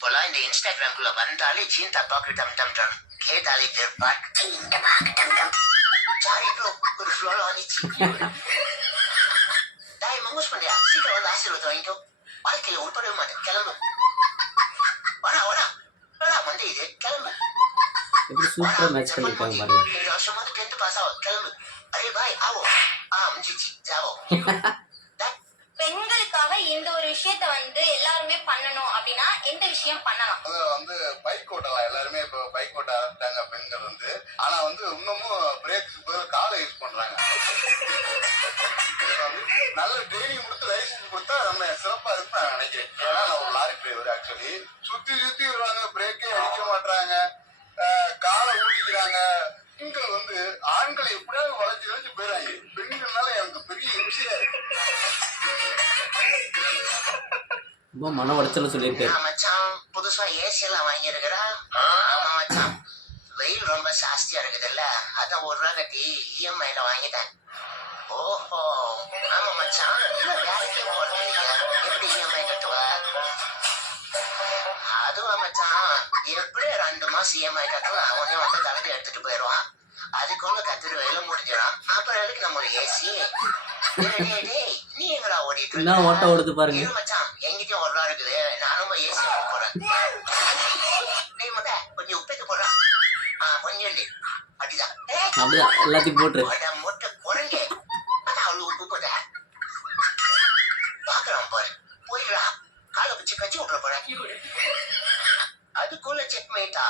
இப்போலாம் இந்த இன்ஸ்டாகிராம்குள்ள வந்தாலே சீந்தா பாக்கு டம் டம் டம் கேட்டாலே திருப்பாக் சீந்த பாக்கு டம் டம் சாரி ப்ரோ ஒரு ஃப்ளோல வந்துச்சு. டாய் மங்கூஸ் பண்ணியா சீக்கிரம் வந்து ஆசீர்வாதம் வாங்கிக்கோ. வாழ்க்கையில உட்படவே மாட்டேன். கிளம்பு. வரா வரா வரா வந்து இது கிளம்பு. எப்படி சூப்பரா மேட்ச் பண்ணிருக்காங்க பாருங்க. இந்த வருஷம் வந்து 10th பாஸ் ஆகும். கிளம்பு. அரே பாய் ஆவோ முஞ்சிச்சு ஜாவோ. பெண்களுக்காக இந்த ஒரு விஷயத்த வந்து எல்லாருமே பண்ணணும் அப்படின்னா எந்த விஷயம் பண்ணலாம்? வந்து பைக் ஓட்டலாம். எல்லாருமே இப்போ பைக் ஓட்ட ஆரம்பிட்டாங்க பெண்கள் வந்து. ஆனா வந்து இன்னமும் பிரேக்குக்கு பதில் காலை யூஸ் பண்றாங்க. நல்ல ட்ரைனிங் கொடுத்து லைசன்ஸ் கொடுத்தா நம்ம சிறப்பா இருக்குன்னு நான் நினைக்கிறேன். ஏன்னா நான் ஒரு லாரி டிரைவர். ஆக்சுவலி சுத்தி சுத்தி வருவாங்க, பிரேக்கே அடிக்க மாட்டாங்க, காலை ஊடிக்கிறாங்க. பெண்கள் வந்து ஆண்களை எப்படியாவது வளைச்சு வளைச்சு போயிடாங்க. பெண்கள்னால எனக்கு பெரிய விஷயம் இருக்கு. ரொம்ப மன உடைச்சல சொல்லியிருக்காரு. மச்சான் புதுசா ஏசி எல்லாம் வாங்கியிருக்கிறா. ஆமா மச்சான் வெயில் ரொம்ப ஜாஸ்தியா இருக்குதுல்ல, அதான் 1 ரூபா கட்டி இஎம்ஐல வாங்கிட்டேன். ஓஹோ ஆமா மச்சான் இன்னும் வேலைக்கே போறது இல்லையா, எப்படி இஎம்ஐ கட்டுவ? அதுவும் மச்சான் எப்படி 2 மாசம் இஎம்ஐ கட்டுவா, அவனே வந்து தலைக்கு எடுத்துட்டு போயிடுவான். அதுக்குள்ள கத்திர முடிஞ்சிடும். அப்புறம் எதுக்கு நம்ம ஏசி? நீ எங்கடா ஓடிட்டு என்ன ஓட்ட ஓடுது பாருங்க. மச்சான் எங்கிட்டயும் 1 ரூபா இருக்குது, நானும் ஏசி போறேன். நீ மத கொஞ்சம் உப்பேத்து போடுறான் கொஞ்சம் அப்படிதான் அப்படிதான் எல்லாத்தையும் போட்டு மொட்டை குறைங்க. அதான் அவ்வளவு உப்பு போட்ட பாக்குறான் பாரு. போயிடா காலை வச்சு கச்சி விட்ற போறேன். அதுக்குள்ள செக்மேட்டா.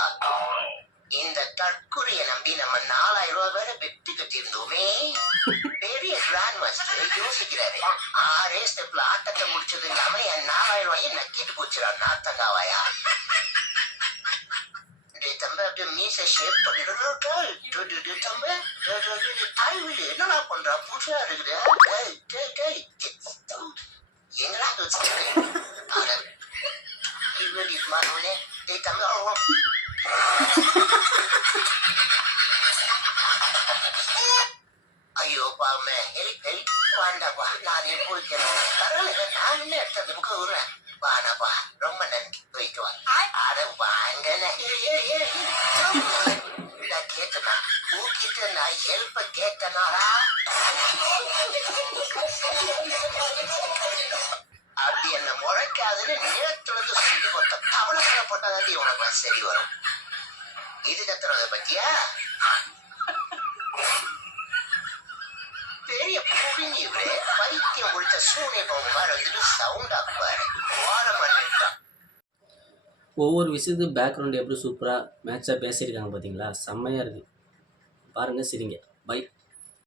இந்த தற்கொலையை நம்பி நம்ம 4000 ரூபாய் வேற வெட்டி கட்டியிருந்தோமே. பெரிய கிராண்ட் மாஸ்டர் யோசிக்கிறாரு. 6 ஸ்டெப்ல ஆட்டத்தை முடிச்சது இல்லாம என் 4000 ரூபாயை நக்கிட்டு போச்சுடா நாத்தங்காவாயா. தம்பி அப்படியே மீசை ஷேப் பண்ணிடுறோம். என்னடா பண்றா புதுசா இருக்குது. எங்கடா தம்பி ஐயோ பாவமே வேண்டாப்பா நானே போய்க்கிறேன். பரவாயில்ல நான் என்ன எடுத்தது புக்க விடுறேன். வானாப்பா ரொம்ப நன்றி போயிட்டு வா. அட வாங்க கேட்டனா ஊக்கிட்டு நான் ஹெல்ப்ப கேட்டனாடா. அப்படி என்ன முறைக்காதுன்னு நேரத்துல இருந்து சொல்லி கொடுத்த கவலைப்பட போட்டாதாண்டி உனக்கு சரி வரும். இது கத்துறத பத்தியா பெரிய புடிங்கி பைத்தியம் முடிச்ச சூனே போக மாதிரி வந்துட்டு சவுண்டா பாரு ஓரம் பண்ணிட்டான். ஒவ்வொரு விஷயத்துக்கும் பேக்ரவுண்ட் எப்படி சூப்பராக மேட்சாக பேசியிருக்காங்க பார்த்தீங்களா, செம்மையாக இருக்குது. பாருங்கள், சிரிங்க. பை.